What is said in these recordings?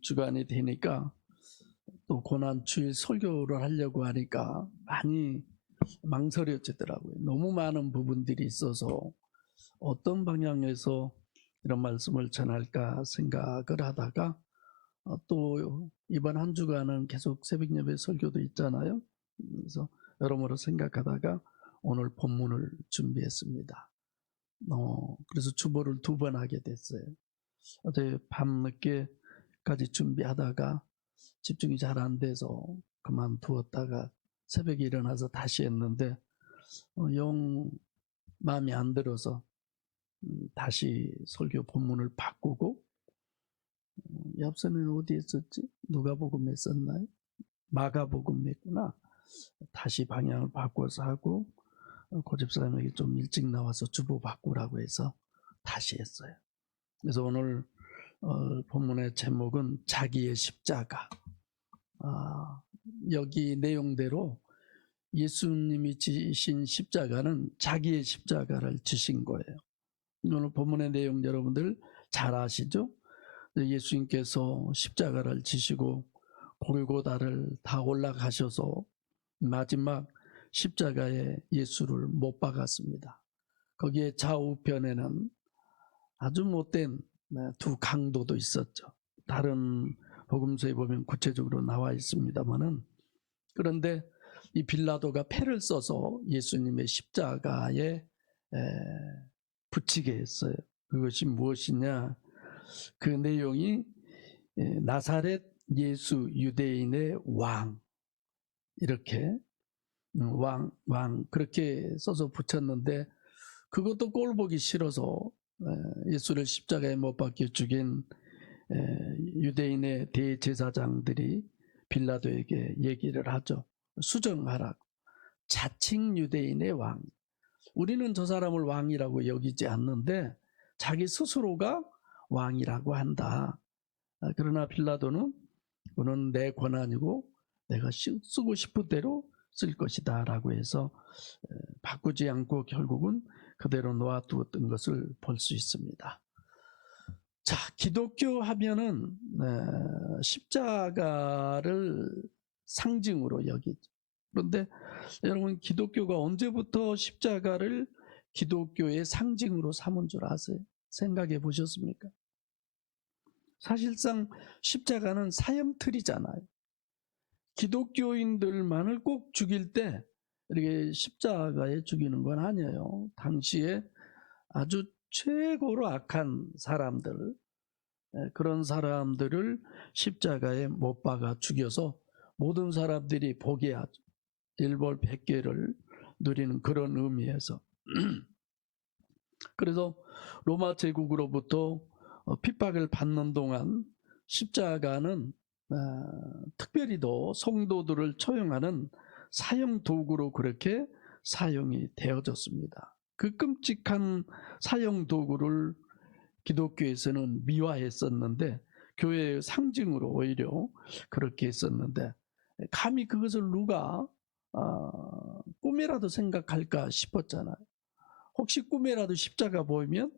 주간이 되니까 또 고난주일 설교를 하려고 하니까 많이 망설여지더라고요. 너무 많은 부분들이 있어서 어떤 방향에서 이런 말씀을 전할까 생각을 하다가 또 이번 한 주간은 계속 새벽 예배 설교도 있잖아요. 그래서 여러모로 생각하다가 오늘 본문을 준비했습니다. 그래서 주보를 2번 하게 됐어요. 어제 밤늦게까지 준비하다가 집중이 잘 안 돼서 그만두었다가 새벽에 일어나서 다시 했는데 영 마음이 안 들어서 다시 설교 본문을 바꾸고 앞서는 어디 했었지? 누가복음에 썼나요? 마가복음에 했구나. 다시 방향을 바꿔서 하고 고집사님에게 좀 일찍 나와서 주보 바꾸라고 해서 다시 했어요. 그래서 오늘 본문의 제목은 자기의 십자가. 여기 내용대로 예수님이 지신 십자가는 자기의 십자가를 지신 거예요. 오늘 본문의 내용 여러분들 잘 아시죠? 예수님께서 십자가를 지시고 골고다를 다 올라가셔서 마지막 십자가에 예수를 못 박았습니다. 거기에 좌우편에는 아주 못된 2 강도도 있었죠. 다른 복음서에 보면 구체적으로 나와 있습니다만은, 그런데 이 빌라도가 패를 써서 예수님의 십자가에 붙이게 했어요. 그것이 무엇이냐? 그 내용이 나사렛 예수 유대인의 왕, 이렇게 왕 그렇게 써서 붙였는데, 그것도 꼴 보기 싫어서 예수를 십자가에 못 박혀 죽인 유대인의 대제사장들이 빌라도에게 얘기를 하죠. 수정하라고. 자칭 유대인의 왕. 우리는 저 사람을 왕이라고 여기지 않는데 자기 스스로가 왕이라고 한다. 그러나 빌라도는 그는 내 권한이고 내가 쓰고 싶은 대로 쓸 것이다 라고 해서 바꾸지 않고 결국은 그대로 놓아두었던 것을 볼 수 있습니다. 자, 기독교 하면은 십자가를 상징으로 여기죠. 그런데 여러분, 기독교가 언제부터 십자가를 기독교의 상징으로 삼은 줄 아세요? 생각해 보셨습니까? 사실상 십자가는 사형틀이잖아요. 기독교인들만을 꼭 죽일 때 이렇게 십자가에 죽이는 건 아니에요. 당시에 아주 최고로 악한 사람들, 그런 사람들을 십자가에 못 박아 죽여서 모든 사람들이 보게 하죠. 일벌백계를 누리는 그런 의미에서. 그래서 로마 제국으로부터 핍박을 받는 동안 십자가는 특별히도 성도들을 처형하는 사형 도구로 그렇게 사용이 되어졌습니다. 그 끔찍한 사형 도구를 기독교에서는 미화했었는데, 교회의 상징으로 오히려 그렇게 했었는데, 감히 그것을 누가 꿈이라도 생각할까 싶었잖아요. 혹시 꿈에라도 십자가 보이면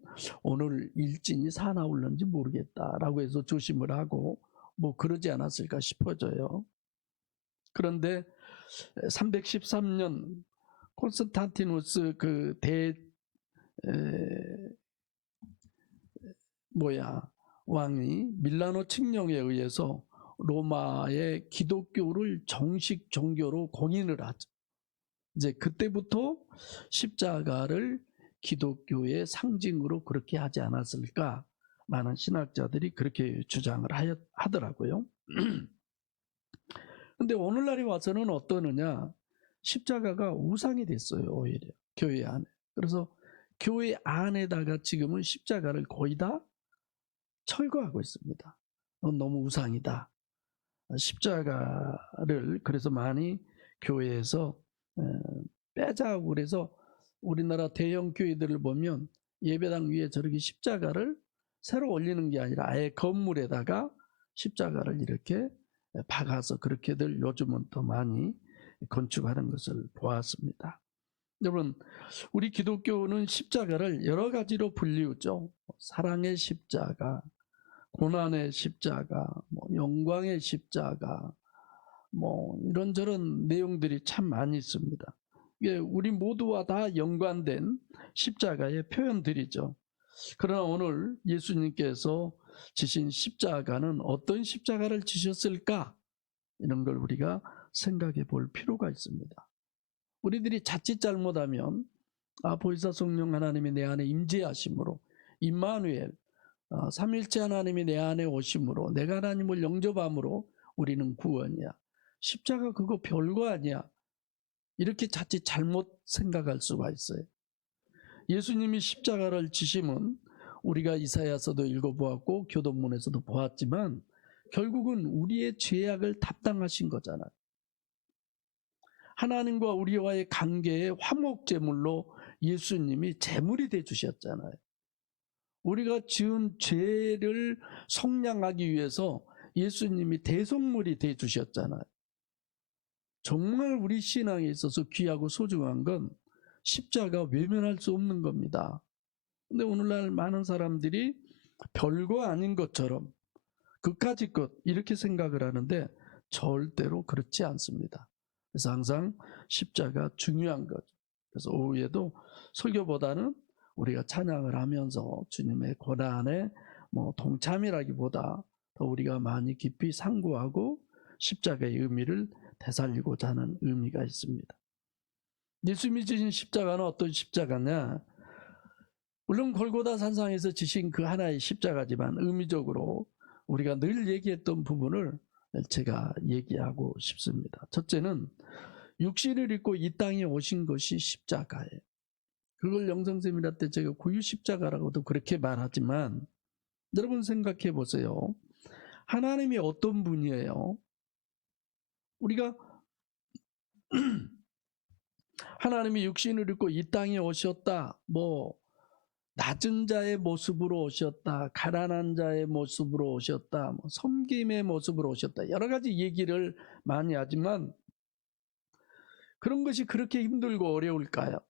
오늘 일진이 사나울는지 모르겠다라고 해서 조심을 하고 뭐 그러지 않았을까 싶어져요. 그런데 313년 콘스탄티누스 그 왕이 밀라노 칙령에 의해서 로마의 기독교를 정식 종교로 공인을 하죠. 이제 그때부터 십자가를 기독교의 상징으로 그렇게 하지 않았을까? 많은 신학자들이 그렇게 주장을 하더라고요. 근데 오늘날에 와서는 어떠느냐? 십자가가 우상이 됐어요, 오히려 교회 안에. 그래서 교회 안에다가 지금은 십자가를 거의 다 철거하고 있습니다. 너무 우상이다. 십자가를 그래서 많이 교회에서 빼자고, 그래서 우리나라 대형 교회들을 보면 예배당 위에 저렇게 십자가를 새로 올리는 게 아니라 아예 건물에다가 십자가를 이렇게 박아서 그렇게들 요즘은 더 많이 건축하는 것을 보았습니다. 여러분, 우리 기독교는 십자가를 여러 가지로 불리우죠. 사랑의 십자가, 고난의 십자가, 뭐 영광의 십자가, 뭐 이런저런 내용들이 참 많이 있습니다. 이게 우리 모두와 다 연관된 십자가의 표현들이죠. 그러나 오늘 예수님께서 지신 십자가는 어떤 십자가를 지셨을까? 이런 걸 우리가 생각해 볼 필요가 있습니다. 우리들이 자칫 잘못하면 보혜사 성령 하나님이 내 안에 임재하심으로, 임마누엘, 삼일째 하나님이 내 안에 오심으로, 내가 하나님을 영접함으로 우리는 구원이야, 십자가 그거 별거 아니야, 이렇게 자칫 잘못 생각할 수가 있어요. 예수님이 십자가를 지심은 우리가 이사야서도 읽어보았고 교도문에서도 보았지만 결국은 우리의 죄악을 담당하신 거잖아요. 하나님과 우리와의 관계의 화목제물로 예수님이 제물이 되주셨잖아요. 우리가 지은 죄를 속량하기 위해서 예수님이 대속물이 되주셨잖아요. 정말 우리 신앙에 있어서 귀하고 소중한 건 십자가 외면할 수 없는 겁니다. 근데 오늘날 많은 사람들이 별거 아닌 것처럼 그까짓 것 이렇게 생각을 하는데 절대로 그렇지 않습니다. 그래서 항상 십자가 중요한 거죠. 그래서 오후에도 설교보다는 우리가 찬양을 하면서 주님의 고난에 동참이라기보다 더 우리가 많이 깊이 상고하고 십자가의 의미를 되살리고자 하는 의미가 있습니다. 예수님이 지신 십자가는 어떤 십자가냐? 물론 골고다 산상에서 지신 그 하나의 십자가지만 의미적으로 우리가 늘 얘기했던 부분을 제가 얘기하고 싶습니다. 첫째는 육신을 입고 이 땅에 오신 것이 십자가예요. 그걸 영성세미나 때 제가 구유 십자가라고도 그렇게 말하지만 여러분 생각해 보세요. 하나님이 어떤 분이에요? 우리가 하나님이 육신을 입고 이 땅에 오셨다, 낮은 자의 모습으로 오셨다, 가난한 자의 모습으로 오셨다, 섬김의 모습으로 오셨다, 여러 가지 얘기를 많이 하지만 그런 것이 그렇게 힘들고 어려울까요?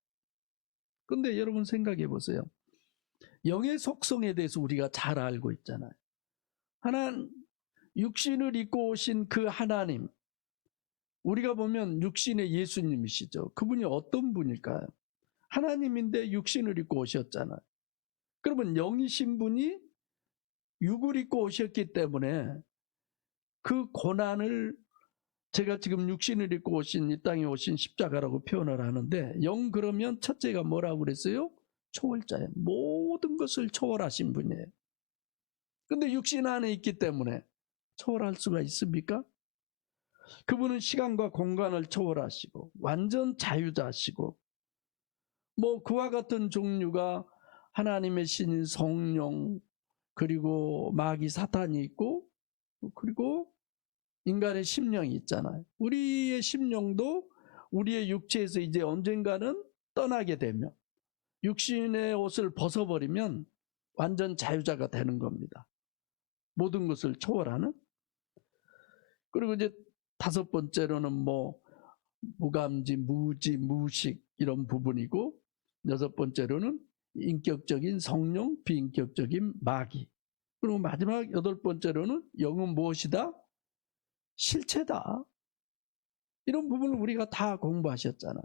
근데 여러분 생각해 보세요. 영의 속성에 대해서 우리가 잘 알고 있잖아요. 육신을 입고 오신 그 하나님, 우리가 보면 육신의 예수님이시죠. 그분이 어떤 분일까요? 하나님인데 육신을 입고 오셨잖아요. 그러면 영이신 분이 육을 입고 오셨기 때문에 그 고난을 제가 지금 육신을 입고 오신 이 땅에 오신 십자가라고 표현을 하는데, 영 그러면 첫째가 뭐라고 그랬어요? 초월자예요. 모든 것을 초월하신 분이에요. 근데 육신 안에 있기 때문에 초월할 수가 있습니까? 그분은 시간과 공간을 초월하시고 완전 자유자시고 그와 같은 종류가 하나님의 신인 성령, 그리고 마귀 사탄이 있고, 그리고 인간의 심령이 있잖아요. 우리의 심령도 우리의 육체에서 이제 언젠가는 떠나게 되면 육신의 옷을 벗어버리면 완전 자유자가 되는 겁니다. 모든 것을 초월하는. 그리고 이제 다섯 번째로는 무감지, 무지, 무식 이런 부분이고, 여섯 번째로는 인격적인 성령, 비인격적인 마귀. 그리고 마지막 여덟 번째로는 영은 무엇이다? 실체다. 이런 부분을 우리가 다 공부하셨잖아요.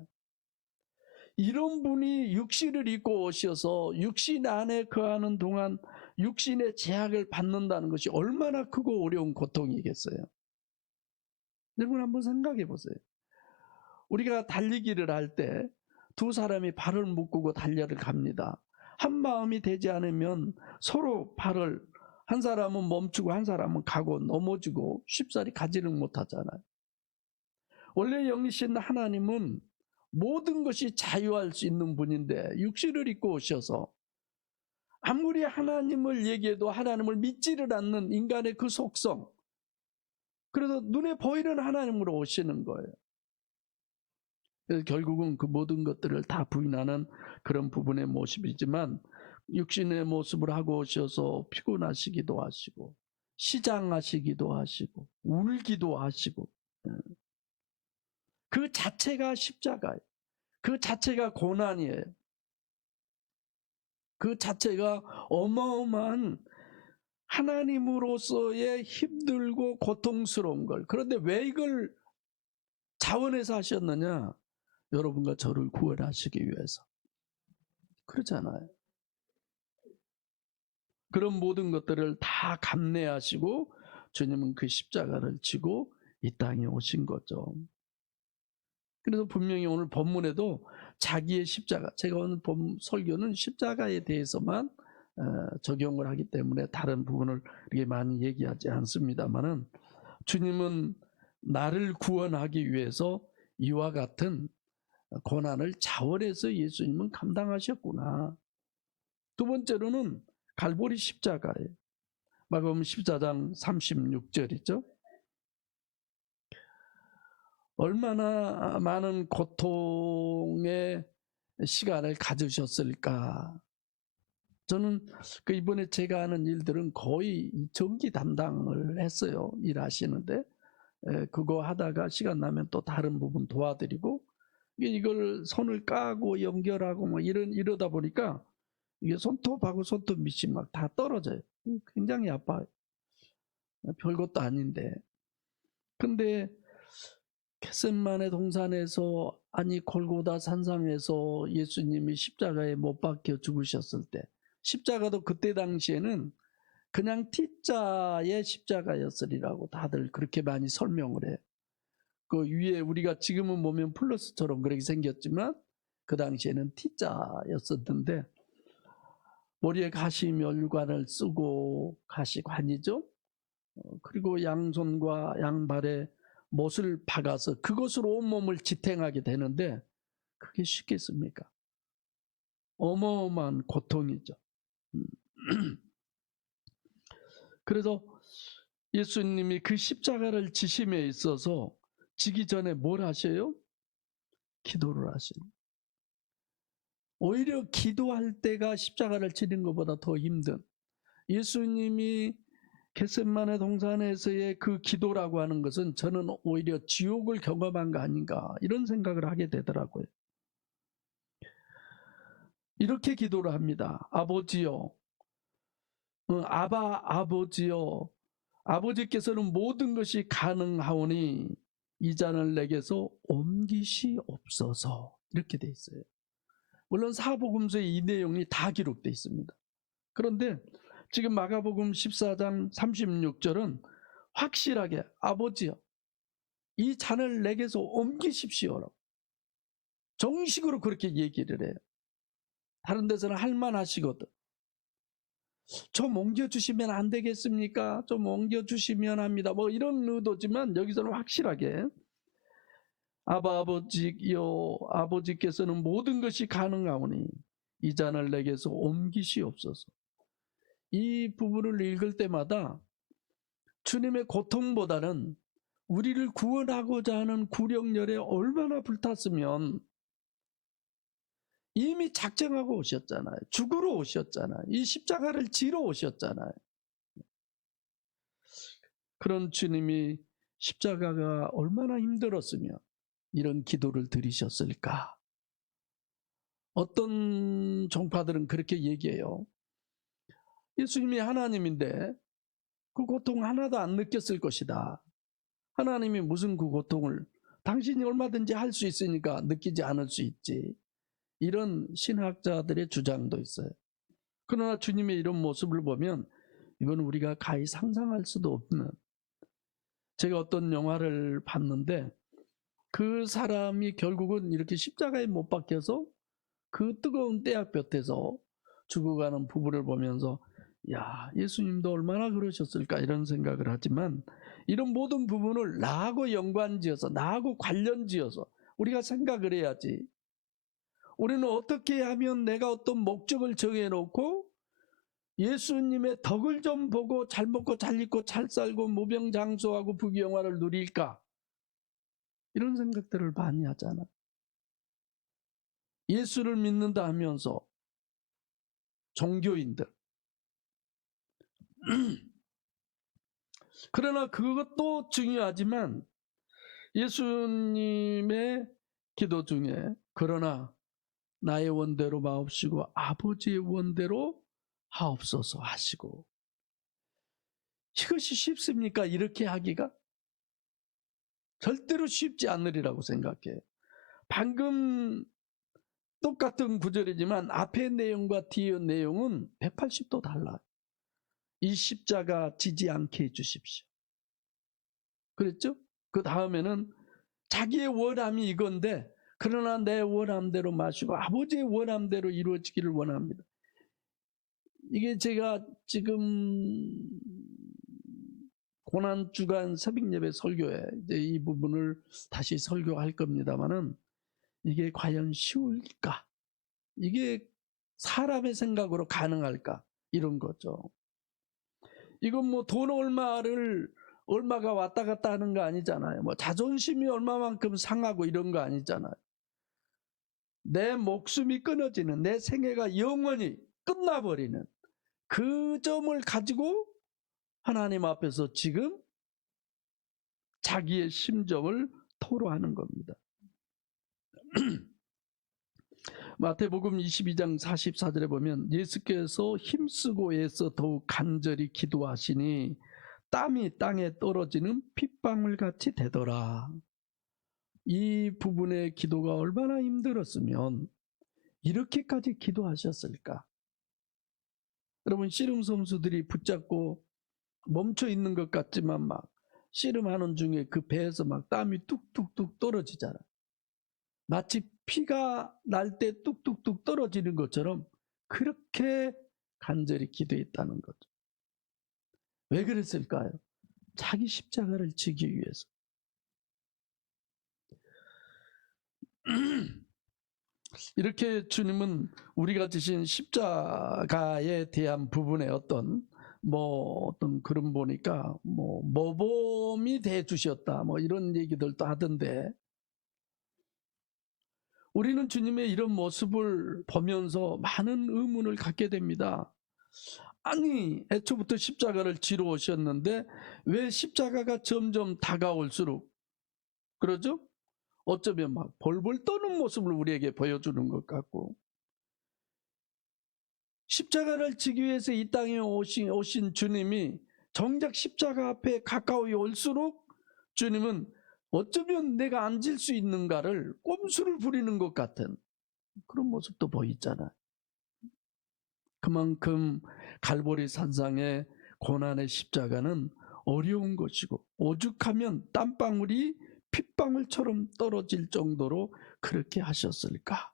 이런 분이 육신을 입고 오셔서 육신 안에 거하는 동안 육신의 제약을 받는다는 것이 얼마나 크고 어려운 고통이겠어요. 여러분 한번 생각해 보세요. 우리가 달리기를 할 때 두 사람이 발을 묶고 달려를 갑니다. 한 마음이 되지 않으면 서로 발을, 한 사람은 멈추고 한 사람은 가고 넘어지고 쉽사리 가지를 못하잖아요. 원래 영이신 하나님은 모든 것이 자유할 수 있는 분인데 육신을 입고 오셔서 아무리 하나님을 얘기해도 하나님을 믿지를 않는 인간의 그 속성, 그래서 눈에 보이는 하나님으로 오시는 거예요. 그래서 결국은 그 모든 것들을 다 부인하는 그런 부분의 모습이지만 육신의 모습을 하고 오셔서 피곤하시기도 하시고 시장하시기도 하시고 울기도 하시고, 그 자체가 십자가예요. 그 자체가 고난이에요. 그 자체가 어마어마한 하나님으로서의 힘들고 고통스러운 걸, 그런데 왜 이걸 자원해서 하셨느냐? 여러분과 저를 구원하시기 위해서. 그렇잖아요. 그런 모든 것들을 다 감내하시고 주님은 그 십자가를 지고 이 땅에 오신 거죠. 그래서 분명히 오늘 본문에도 자기의 십자가, 제가 오늘 본 설교는 십자가에 대해서만 적용을 하기 때문에 다른 부분을 이렇게 많이 얘기하지 않습니다만은, 주님은 나를 구원하기 위해서 이와 같은 고난을 자원해서 예수님은 감당하셨구나. 두 번째로는 갈보리 십자가예요. 마가복음 14장 36절이죠. 얼마나 많은 고통의 시간을 가지셨을까. 저는 이번에 제가 하는 일들은 거의 전기 담당을 했어요. 일하시는데 그거 하다가 시간 나면 또 다른 부분 도와드리고, 이걸 손을 까고 연결하고 뭐 이러다 보니까 이게 손톱하고 손톱 밑이 막 다 떨어져요. 굉장히 아파요. 별것도 아닌데. 근데 겟세마네 동산에서, 아니 골고다 산상에서 예수님이 십자가에 못 박혀 죽으셨을 때, 십자가도 그때 당시에는 그냥 T자의 십자가였으리라고 다들 그렇게 많이 설명을 해요. 그 위에 우리가 지금은 보면 플러스처럼 그렇게 생겼지만 그 당시에는 T자였었는데, 머리에 가시면류관을 쓰고, 가시관이죠. 그리고 양손과 양발에 못을 박아서 그것으로 온몸을 지탱하게 되는데, 그게 쉽겠습니까? 어마어마한 고통이죠. 그래서 예수님이 그 십자가를 지심에 있어서 지기 전에 뭘 하셔요? 기도를 하셔요. 오히려 기도할 때가 십자가를 지는 것보다 더 힘든, 예수님이 겟세마네 동산에서의 그 기도라고 하는 것은 저는 오히려 지옥을 경험한 거 아닌가, 이런 생각을 하게 되더라고요. 이렇게 기도를 합니다. 아버지요, 아버지요, 아버지께서는 모든 것이 가능하오니 이 잔을 내게서 옮기시옵소서. 이렇게 돼 있어요. 물론 사복음서에 이 내용이 다 기록되어 있습니다. 그런데 지금 마가복음 14장 36절은 확실하게 아버지요, 이 잔을 내게서 옮기십시오라고 정식으로 그렇게 얘기를 해요. 다른 데서는 할만하시거든. 좀 옮겨주시면 안 되겠습니까? 좀 옮겨주시면 합니다. 뭐 이런 의도지만 여기서는 확실하게 아버지요, 아버지께서는 모든 것이 가능하오니 이 잔을 내게서 옮기시옵소서. 이 부분을 읽을 때마다 주님의 고통보다는 우리를 구원하고자 하는 구령열에 얼마나 불탔으면 이미 작정하고 오셨잖아요. 죽으러 오셨잖아요. 이 십자가를 지러 오셨잖아요. 그런 주님이 십자가가 얼마나 힘들었으면 이런 기도를 드리셨을까. 어떤 종파들은 그렇게 얘기해요. 예수님이 하나님인데 그 고통 하나도 안 느꼈을 것이다. 하나님이 무슨 그 고통을, 당신이 얼마든지 할 수 있으니까 느끼지 않을 수 있지. 이런 신학자들의 주장도 있어요. 그러나 주님의 이런 모습을 보면 이건 우리가 가히 상상할 수도 없는, 제가 어떤 영화를 봤는데 그 사람이 결국은 이렇게 십자가에 못 박혀서 그 뜨거운 떼약볕에서 죽어가는 부부를 보면서, 야, 예수님도 얼마나 그러셨을까, 이런 생각을 하지만 이런 모든 부분을 나하고 연관지어서, 나하고 관련지어서 우리가 생각을 해야지. 우리는 어떻게 하면 내가 어떤 목적을 정해놓고 예수님의 덕을 좀 보고 잘 먹고 잘 입고 잘 살고 무병장수하고 부귀영화를 누릴까, 이런 생각들을 많이 하잖아. 예수를 믿는다 하면서 종교인들. 그러나 그것도 중요하지만 예수님의 기도 중에 그러나 나의 원대로 마옵시고 아버지의 원대로 하옵소서 하시고, 이것이 쉽습니까? 이렇게 하기가? 절대로 쉽지 않으리라고 생각해요. 방금 똑같은 구절이지만 앞의 내용과 뒤의 내용은 180도 달라요. 이 십자가 지지 않게 해주십시오. 그랬죠? 그 다음에는 자기의 원함이 이건데 그러나 내 원함대로 마시고 아버지의 원함대로 이루어지기를 원합니다. 이게 제가 지금 고난주간 새벽예배 설교에 이제 이 부분을 다시 설교할 겁니다만은 이게 과연 쉬울까? 이게 사람의 생각으로 가능할까? 이런 거죠. 이건 뭐 돈 얼마가 왔다 갔다 하는 거 아니잖아요. 뭐 자존심이 얼마만큼 상하고 이런 거 아니잖아요. 내 목숨이 끊어지는, 내 생애가 영원히 끝나버리는 그 점을 가지고 하나님 앞에서 지금 자기의 심정을 토로하는 겁니다. 마태복음 22장 44절에 보면 예수께서 힘쓰고 애써 더욱 간절히 기도하시니 땀이 땅에 떨어지는 핏방울 같이 되더라. 이 부분의 기도가 얼마나 힘들었으면 이렇게까지 기도하셨을까? 여러분, 씨름 선수들이 붙잡고 멈춰 있는 것 같지만 막 씨름하는 중에 그 배에서 막 땀이 뚝뚝뚝 떨어지잖아. 마치 피가 날 때 뚝뚝뚝 떨어지는 것처럼 그렇게 간절히 기도했다는 거죠. 왜 그랬을까요? 자기 십자가를 지기 위해서. 이렇게 주님은 우리가 지신 십자가에 대한 부분에 어떤 그런 보니까 모범이 돼 주셨다 이런 얘기들도 하던데, 우리는 주님의 이런 모습을 보면서 많은 의문을 갖게 됩니다. 아니, 애초부터 십자가를 지러 오셨는데 왜 십자가가 점점 다가올수록 그러죠? 어쩌면 막 벌벌 떠는 모습을 우리에게 보여주는 것 같고, 십자가를 지기 위해서 이 땅에 오신 주님이 정작 십자가 앞에 가까이 올수록 주님은 어쩌면 내가 앉을 수 있는가를 꼼수를 부리는 것 같은 그런 모습도 보이잖아요. 그만큼 갈보리 산상의 고난의 십자가는 어려운 것이고 오죽하면 땀방울이 핏방울처럼 떨어질 정도로 그렇게 하셨을까?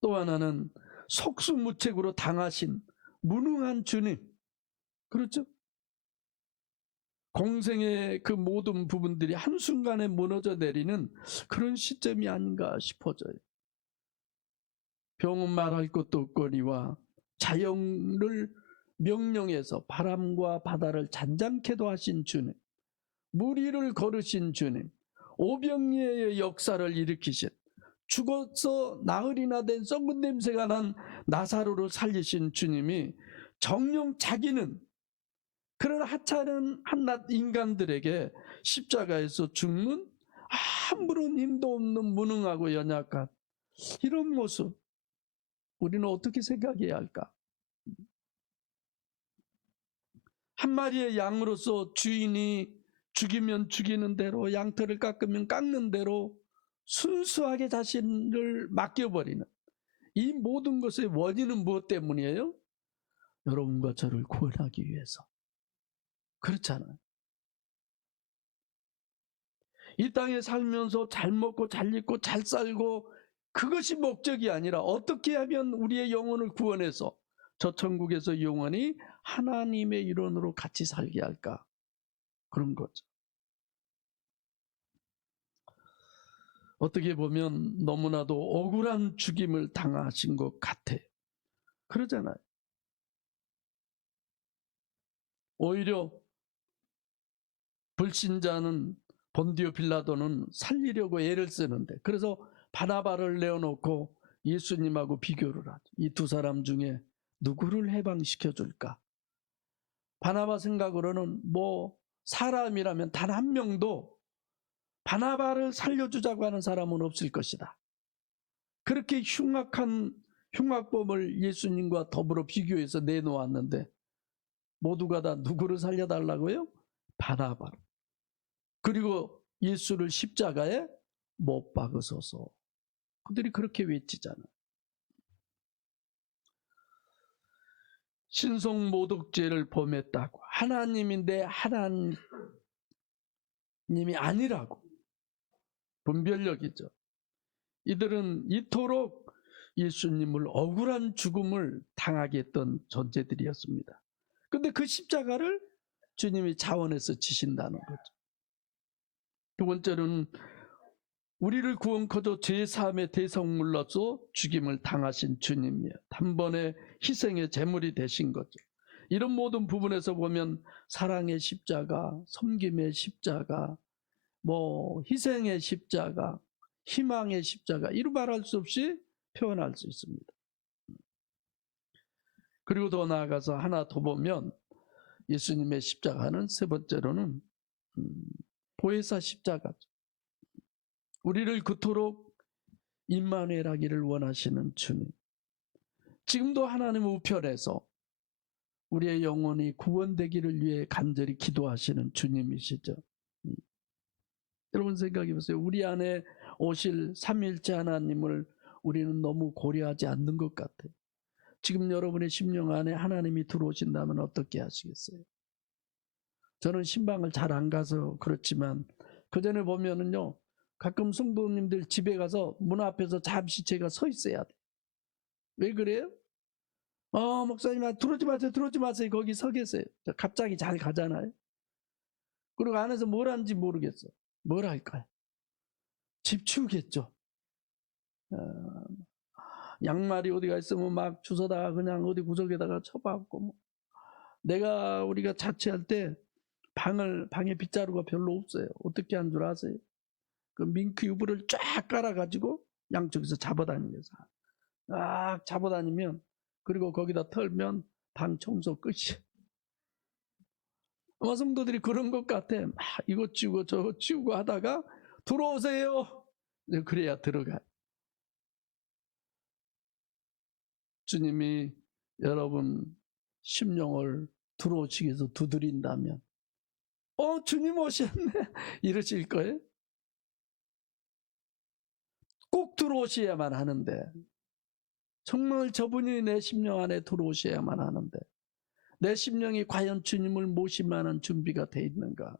또 하나는 속수무책으로 당하신 무능한 주님, 그렇죠? 공생의 그 모든 부분들이 한순간에 무너져 내리는 그런 시점이 아닌가 싶어져요. 병은 말할 것도 없거니와 자연을 명령해서 바람과 바다를 잔잔케도 하신 주님, 물 위를 걸으신 주님, 오병이의 역사를 일으키신, 죽어서 나흘이나 된 썩은 냄새가 난 나사로를 살리신 주님이 정녕 자기는 그런 하찮은 한낱 인간들에게 십자가에서 죽는 아무런 힘도 없는 무능하고 연약한 이런 모습, 우리는 어떻게 생각해야 할까? 한 마리의 양으로서 주인이 죽이면 죽이는 대로, 양털을 깎으면 깎는 대로 순수하게 자신을 맡겨버리는 이 모든 것의 원인은 무엇 때문이에요? 여러분과 저를 구원하기 위해서. 그렇잖아요. 이 땅에 살면서 잘 먹고 잘 입고 잘 살고 그것이 목적이 아니라 어떻게 하면 우리의 영혼을 구원해서 저 천국에서 영원히 하나님의 일원으로 같이 살게 할까? 그런 거죠. 어떻게 보면 너무나도 억울한 죽임을 당하신 것 같아요. 그러잖아요. 오히려 불신자는 본디오 빌라도는 살리려고 애를 쓰는데, 그래서 바나바를 내어놓고 예수님하고 비교를 하죠. 이 두 사람 중에 누구를 해방시켜 줄까? 바나바 생각으로는 사람이라면 단 한 명도 바나바를 살려주자고 하는 사람은 없을 것이다. 그렇게 흉악한 흉악범을 예수님과 더불어 비교해서 내놓았는데 모두가 다 누구를 살려달라고요? 바나바를. 그리고 예수를 십자가에 못 박으소서. 그들이 그렇게 외치잖아요. 신성모독죄를 범했다고. 하나님인데 하나님이 아니라고. 분별력이죠. 이들은 이토록 예수님을 억울한 죽음을 당하게 했던 존재들이었습니다. 그런데 그 십자가를 주님이 자원해서 지신다는 거죠. 두 번째로는 우리를 구원코도 죄사함의 대성물로서 죽임을 당하신 주님이에요. 단번에 희생의 제물이 되신 거죠. 이런 모든 부분에서 보면 사랑의 십자가, 섬김의 십자가, 희생의 십자가, 희망의 십자가, 이루 말할 수 없이 표현할 수 있습니다. 그리고 더 나아가서 하나 더 보면 예수님의 십자가는 세 번째로는 보혜사 십자가죠. 우리를 그토록 임마누엘하기를 원하시는 주님. 지금도 하나님 우편에서 우리의 영혼이 구원되기를 위해 간절히 기도하시는 주님이시죠. 여러분 생각해 보세요. 우리 안에 오실 삼위일체 하나님을 우리는 너무 고려하지 않는 것 같아요. 지금 여러분의 심령 안에 하나님이 들어오신다면 어떻게 하시겠어요? 저는 신방을 잘 안 가서 그렇지만 그 전에 보면은요, 가끔 성도님들 집에 가서 문 앞에서 잠시 제가 서 있어야 돼. 왜 그래요? 목사님, 들어오지 마세요. 거기 서 계세요. 갑자기 잘 가잖아요. 그리고 안에서 뭘 하는지 모르겠어. 뭘 할까요? 집 치우겠죠. 양말이 어디가 있으면 막 주워다가 그냥 어디 구석에다가 쳐박고. 우리가 자취할 때 방에 빗자루가 별로 없어요. 어떻게 한 줄 아세요? 그 밍크 유부를 쫙 깔아가지고 양쪽에서 잡아다니면서 쫙 잡아다니면, 그리고 거기다 털면 방 청소 끝이에요. 아마 성도들이 그런 것 같아. 막 이거 치우고 저거 치우고 하다가 들어오세요. 그래야 들어가. 주님이 여러분 심령을 들어오시기 위해서 두드린다면 주님 오셨네 이러실 거예요. 꼭 들어오셔야만 하는데, 정말 저분이 내 심령 안에 들어오셔야만 하는데 내 심령이 과연 주님을 모실 만한 준비가 돼 있는가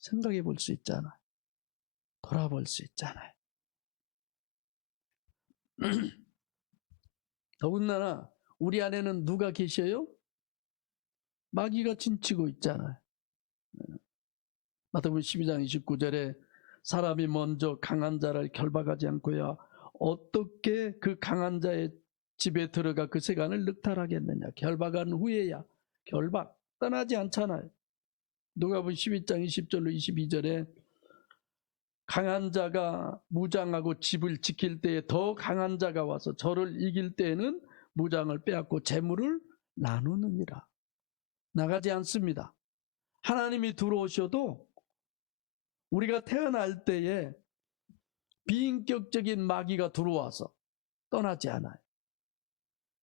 생각해 볼 수 있잖아요. 돌아볼 수 있잖아요. 더군다나 우리 안에는 누가 계셔요? 마귀가 진치고 있잖아요. 마태복음 12장 29절에 사람이 먼저 강한 자를 결박하지 않고야 어떻게 그 강한 자의 집에 들어가 그 세간을 늑탈하겠느냐. 결박한 후에야. 결박 떠나지 않잖아요. 누가복음 12장 20절로 22절에 강한 자가 무장하고 집을 지킬 때에 더 강한 자가 와서 저를 이길 때에는 무장을 빼앗고 재물을 나누느니라. 나가지 않습니다. 하나님이 들어오셔도 우리가 태어날 때에 비인격적인 마귀가 들어와서 떠나지 않아요.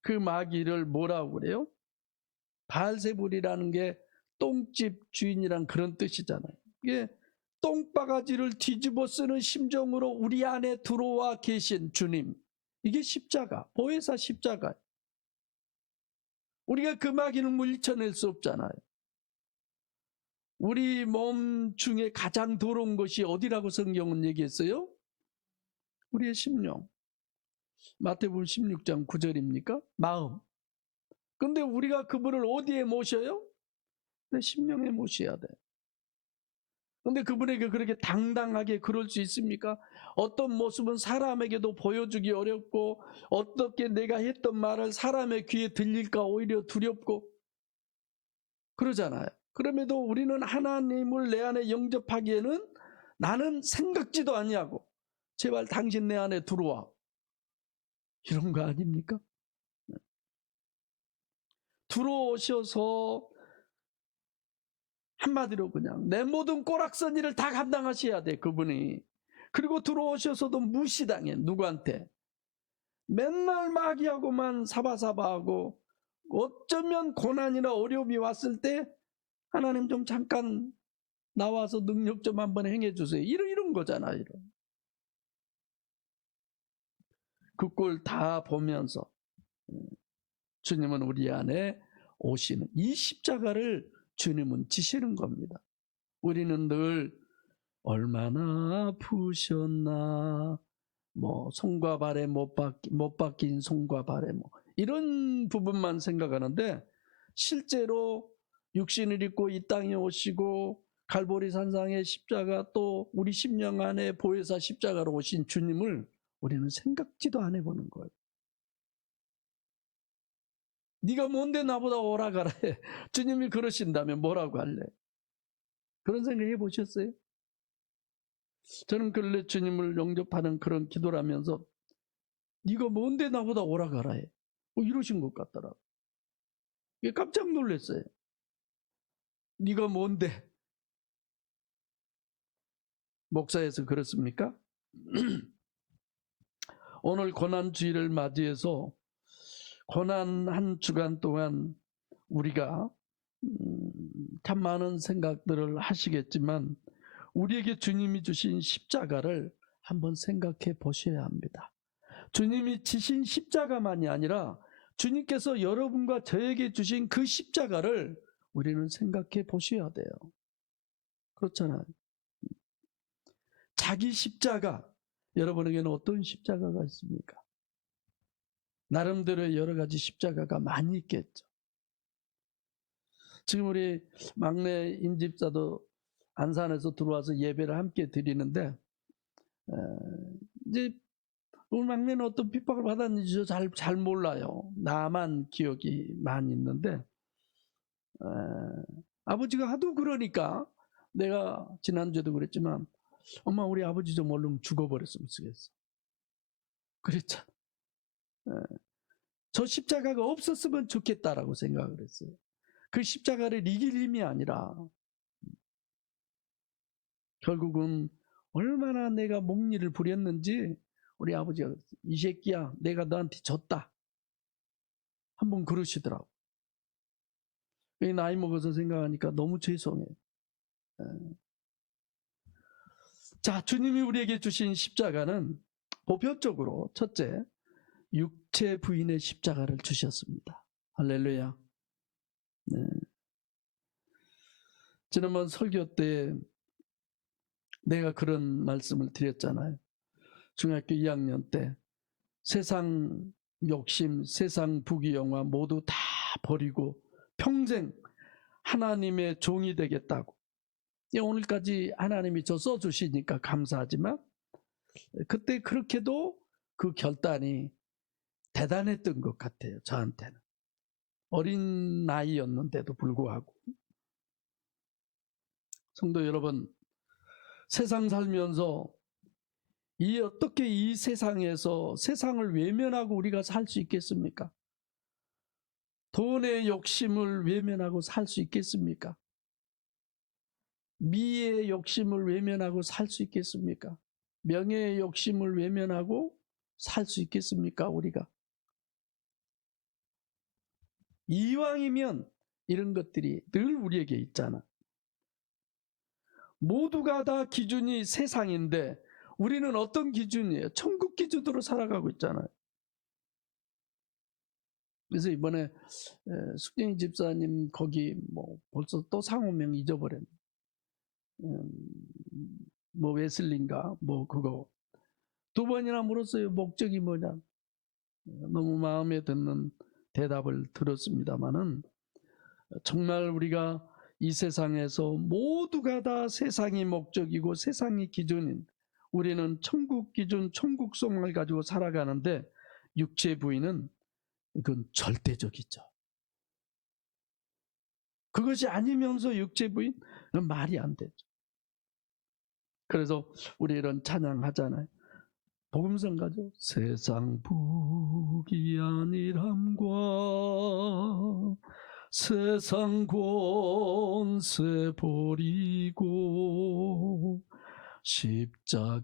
그 마귀를 뭐라고 그래요? 바알세불이라는 게 똥집 주인이란 그런 뜻이잖아요. 이게 똥바가지를 뒤집어 쓰는 심정으로 우리 안에 들어와 계신 주님. 이게 십자가, 보혜사 십자가. 우리가 그 마귀를 물리쳐낼 수 없잖아요. 우리 몸 중에 가장 더러운 것이 어디라고 성경은 얘기했어요? 우리의 심령. 마태복음 16장 9절입니까? 마음. 근데 우리가 그분을 어디에 모셔요? 내 심령에 모셔야 돼. 근데 그분에게 그렇게 당당하게 그럴 수 있습니까? 어떤 모습은 사람에게도 보여주기 어렵고, 어떻게 내가 했던 말을 사람의 귀에 들릴까 오히려 두렵고 그러잖아요. 그럼에도 우리는 하나님을 내 안에 영접하기에는 나는 생각지도 아니하고 제발 당신 내 안에 들어와, 이런 거 아닙니까? 들어오셔서 한마디로 그냥 내 모든 꼬락서니를 다 감당하셔야 돼, 그분이. 그리고 들어오셔서도 무시당해. 누구한테? 맨날 마귀하고만 사바사바하고 어쩌면 고난이나 어려움이 왔을 때 하나님 좀 잠깐 나와서 능력 좀 한번 행해 주세요. 이런 거잖아요. 그 꼴 다 보면서 주님은 우리 안에 오시는 이 십자가를 주님은 지시는 겁니다. 우리는 늘 얼마나 아프셨나, 뭐 손과 발에 못 박힌 손과 발에 뭐 이런 부분만 생각하는데, 실제로 육신을 입고 이 땅에 오시고 갈보리 산상의 십자가, 또 우리 심령 안에 보혜사 십자가로 오신 주님을 우리는 생각지도 안 해보는 거예요. 네가 뭔데 나보다 오라 가라 해. 주님이 그러신다면 뭐라고 할래? 그런 생각 해보셨어요? 저는 근래 주님을 영접하는 그런 기도를 하면서 네가 뭔데 나보다 오라 가라 해. 이러신 것 같더라고요. 깜짝 놀랐어요. 네가 뭔데? 목사에서 그렇습니까? 오늘 고난주일을 맞이해서 고난 한 주간 동안 우리가 참 많은 생각들을 하시겠지만 우리에게 주님이 주신 십자가를 한번 생각해 보셔야 합니다. 주님이 지신 십자가만이 아니라 주님께서 여러분과 저에게 주신 그 십자가를 우리는 생각해 보셔야 돼요. 그렇잖아요. 자기 십자가, 여러분에게는 어떤 십자가가 있습니까? 나름대로 여러 가지 십자가가 많이 있겠죠. 지금 우리 막내 임집사도 안산에서 들어와서 예배를 함께 드리는데, 이제 우리 막내는 어떤 핍박을 받았는지 잘 몰라요. 나만 기억이 많이 있는데, 아버지가 하도 그러니까 내가 지난주에도 그랬지만, 엄마 우리 아버지 좀 얼른 죽어버렸으면 쓰겠어. 그랬잖아. 저 십자가가 없었으면 좋겠다라고 생각을 했어요. 그 십자가를 이길 힘이 아니라 결국은 얼마나 내가 목리를 부렸는지 우리 아버지가 그랬어요. 이 새끼야 내가 너한테 졌다. 한번 그러시더라고. 나이 먹어서 생각하니까 너무 죄송해요. 자, 주님이 우리에게 주신 십자가는 보편적으로 첫째, 육체 부인의 십자가를 주셨습니다. 할렐루야. 네. 지난번 설교 때 내가 그런 말씀을 드렸잖아요. 중학교 2학년 때 세상 욕심, 세상 부귀영화 모두 다 버리고 평생 하나님의 종이 되겠다고. 오늘까지 하나님이 저 써주시니까 감사하지만 그때 그렇게도 그 결단이 대단했던 것 같아요. 저한테는. 어린 나이였는데도 불구하고. 성도 여러분, 세상 살면서 어떻게 이 세상에서 세상을 외면하고 우리가 살 수 있겠습니까? 돈의 욕심을 외면하고 살 수 있겠습니까? 미의 욕심을 외면하고 살 수 있겠습니까? 명예의 욕심을 외면하고 살 수 있겠습니까? 우리가 이왕이면 이런 것들이 늘 우리에게 있잖아. 모두가 다 기준이 세상인데 우리는 어떤 기준이에요? 천국 기준으로 살아가고 있잖아요. 그래서 이번에 숙쟁이 집사님 거기 뭐 벌써 또 상호명 잊어버렸네. 뭐 웨슬린가 뭐 그거 2번이나 물었어요. 목적이 뭐냐. 너무 마음에 드는 대답을 들었습니다마는 정말 우리가 이 세상에서 모두가 다 세상이 목적이고 세상이 기준인, 우리는 천국 기준, 천국성을 가지고 살아가는데 육체 부인은 그건 절대적이죠. 그것이 아니면서 육체 부인? 그건 말이 안 되죠. 그래서 우리 이런 찬양하잖아요. 복음성가죠. 세상 북이 아니람과 세상 권세 버리고 십자가를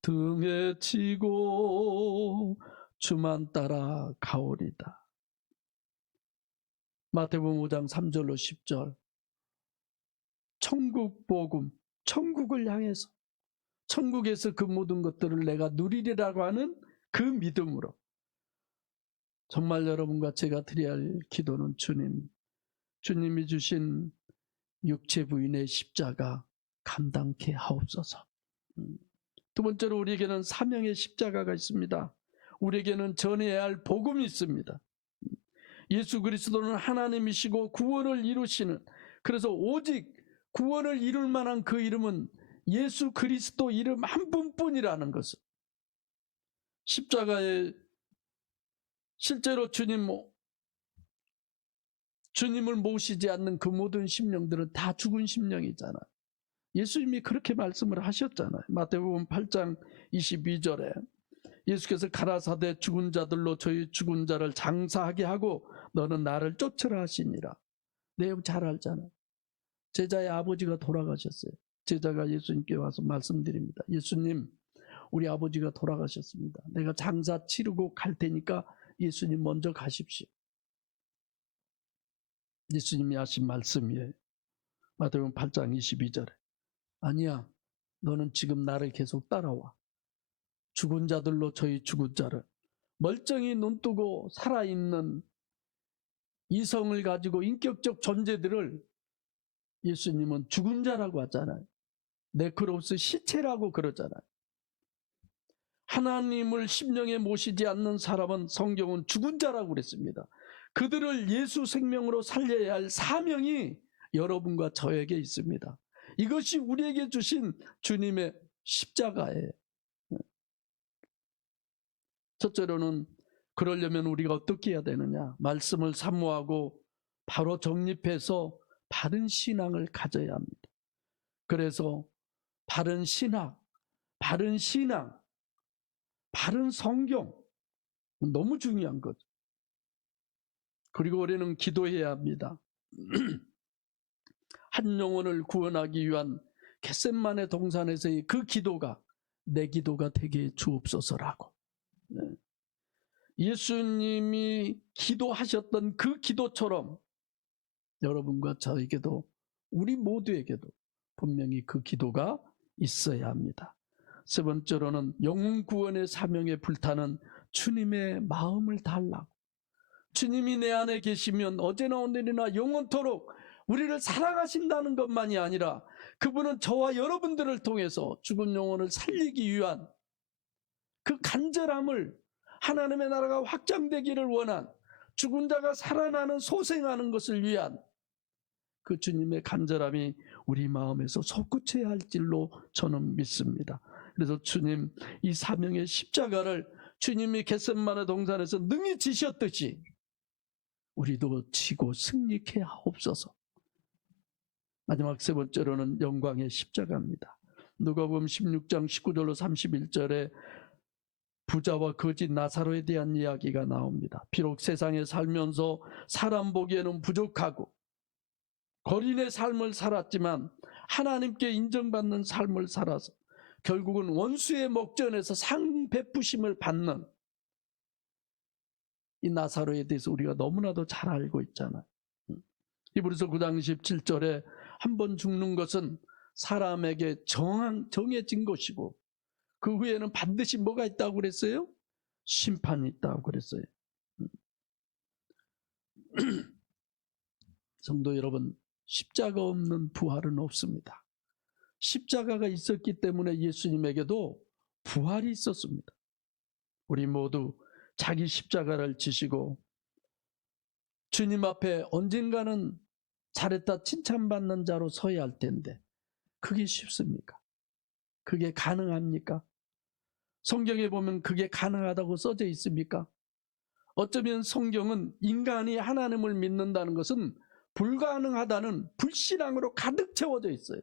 등에 지고 주만 따라 가오리다. 마태복음 5장 3절로 10절. 천국 복음, 천국을 향해서, 천국에서 그 모든 것들을 내가 누리리라고 하는 그 믿음으로 정말 여러분과 제가 드려야 할 기도는 주님이 주신 육체 부인의 십자가 감당케 하옵소서. 두 번째로 우리에게는 사명의 십자가가 있습니다. 우리에게는 전해야 할 복음이 있습니다. 예수 그리스도는 하나님이시고 구원을 이루시는, 그래서 오직 구원을 이룰 만한 그 이름은 예수 그리스도 이름 한 분뿐이라는 것을, 십자가에 실제로 주님을 모시지 않는 그 모든 심령들은 다 죽은 심령이잖아요. 예수님이 그렇게 말씀을 하셨잖아요. 마태복음 8장 22절에 예수께서 가라사대 죽은 자들로 저희 죽은 자를 장사하게 하고 너는 나를 쫓으라 하시니라. 내용 잘 알잖아요. 제자의 아버지가 돌아가셨어요. 제자가 예수님께 와서 말씀드립니다. 예수님, 우리 아버지가 돌아가셨습니다. 내가 장사 치르고 갈 테니까 예수님 먼저 가십시오. 예수님이 하신 말씀이에요. 마태복음 8장 22절에 아니야, 너는 지금 나를 계속 따라와. 죽은 자들로 저희 죽은 자를, 멀쩡히 눈뜨고 살아있는 이성을 가지고 인격적 존재들을 예수님은 죽은 자라고 하잖아요. 네크로스, 시체라고 그러잖아요. 하나님을 심령에 모시지 않는 사람은 성경은 죽은 자라고 그랬습니다. 그들을 예수 생명으로 살려야 할 사명이 여러분과 저에게 있습니다. 이것이 우리에게 주신 주님의 십자가예요. 첫째로는 그러려면 우리가 어떻게 해야 되느냐? 말씀을 사모하고 바로 정립해서 바른 신앙을 가져야 합니다. 그래서 바른 신학, 바른 신앙, 바른 성경, 너무 중요한 거죠. 그리고 우리는 기도해야 합니다. 한 영혼을 구원하기 위한 겟셋마네 동산에서의 그 기도가 내 기도가 되게 주옵소서라고. 예수님이 기도하셨던 그 기도처럼 여러분과 저에게도, 우리 모두에게도 분명히 그 기도가 있어야 합니다. 세 번째로는 영혼 구원의 사명에 불타는 주님의 마음을 달라고. 주님이 내 안에 계시면 어제나 오늘이나 영원토록 우리를 사랑하신다는 것만이 아니라 그분은 저와 여러분들을 통해서 죽은 영혼을 살리기 위한 그 간절함을, 하나님의 나라가 확장되기를 원한, 죽은 자가 살아나는 소생하는 것을 위한 그 주님의 간절함이 우리 마음에서 솟구쳐야 할 줄로 저는 믿습니다. 그래서 주님, 이 사명의 십자가를 주님이 겟셋마네 동산에서 능히 지셨듯이 우리도 지고 승리케 하옵소서. 마지막 세 번째로는 영광의 십자가입니다. 누가복음 16장 19절로 31절에 부자와 거지 나사로에 대한 이야기가 나옵니다. 비록 세상에 살면서 사람 보기에는 부족하고 거린의 삶을 살았지만 하나님께 인정받는 삶을 살아서 결국은 원수의 목전에서 상 베푸심을 받는 이 나사로에 대해서 우리가 너무나도 잘 알고 있잖아요. 히브리서 9장 17절에 한 번 죽는 것은 사람에게 정해진 것이고 그 후에는 반드시 뭐가 있다고 그랬어요? 심판이 있다고 그랬어요. 성도 여러분, 십자가 없는 부활은 없습니다. 십자가가 있었기 때문에 예수님에게도 부활이 있었습니다. 우리 모두 자기 십자가를 지시고 주님 앞에 언젠가는 잘했다 칭찬받는 자로 서야 할 텐데 그게 쉽습니까? 그게 가능합니까? 성경에 보면 그게 가능하다고 써져 있습니까? 어쩌면 성경은 인간이 하나님을 믿는다는 것은 불가능하다는 불신앙으로 가득 채워져 있어요.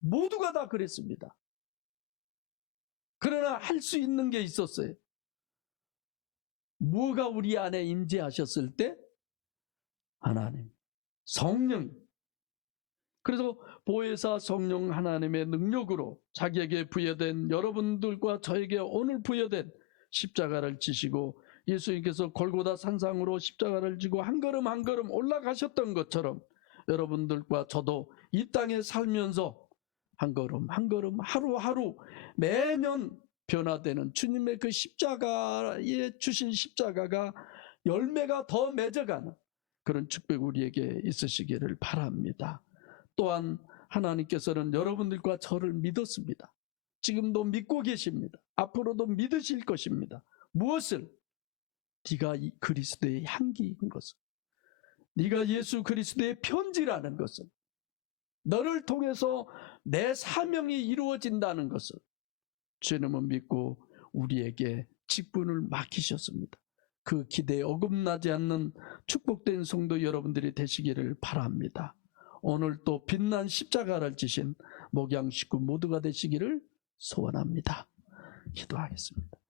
모두가 다 그랬습니다. 그러나 할 수 있는 게 있었어요. 뭐가 우리 안에 임재하셨을 때? 하나님, 성령. 그래서 보혜사 성령 하나님의 능력으로 자기에게 부여된, 여러분들과 저에게 오늘 부여된 십자가를 지시고 예수님께서 골고다 산상으로 십자가를 지고 한 걸음 한 걸음 올라가셨던 것처럼 여러분들과 저도 이 땅에 살면서 한 걸음 한 걸음 하루하루 매년 변화되는 주님의 그 십자가에 주신 십자가가 열매가 더 맺어가는 그런 축복 우리에게 있으시기를 바랍니다. 또한 하나님께서는 여러분들과 저를 믿었습니다. 지금도 믿고 계십니다. 앞으로도 믿으실 것입니다. 무엇을? 네가 이 그리스도의 향기인 것을, 네가 예수 그리스도의 편지라는 것을, 너를 통해서 내 사명이 이루어진다는 것을 주님은 믿고 우리에게 직분을 맡기셨습니다. 그 기대에 어긋나지 않는 축복된 성도 여러분들이 되시기를 바랍니다. 오늘 또 빛난 십자가를 지신 목양 식구 모두가 되시기를 소원합니다. 기도하겠습니다.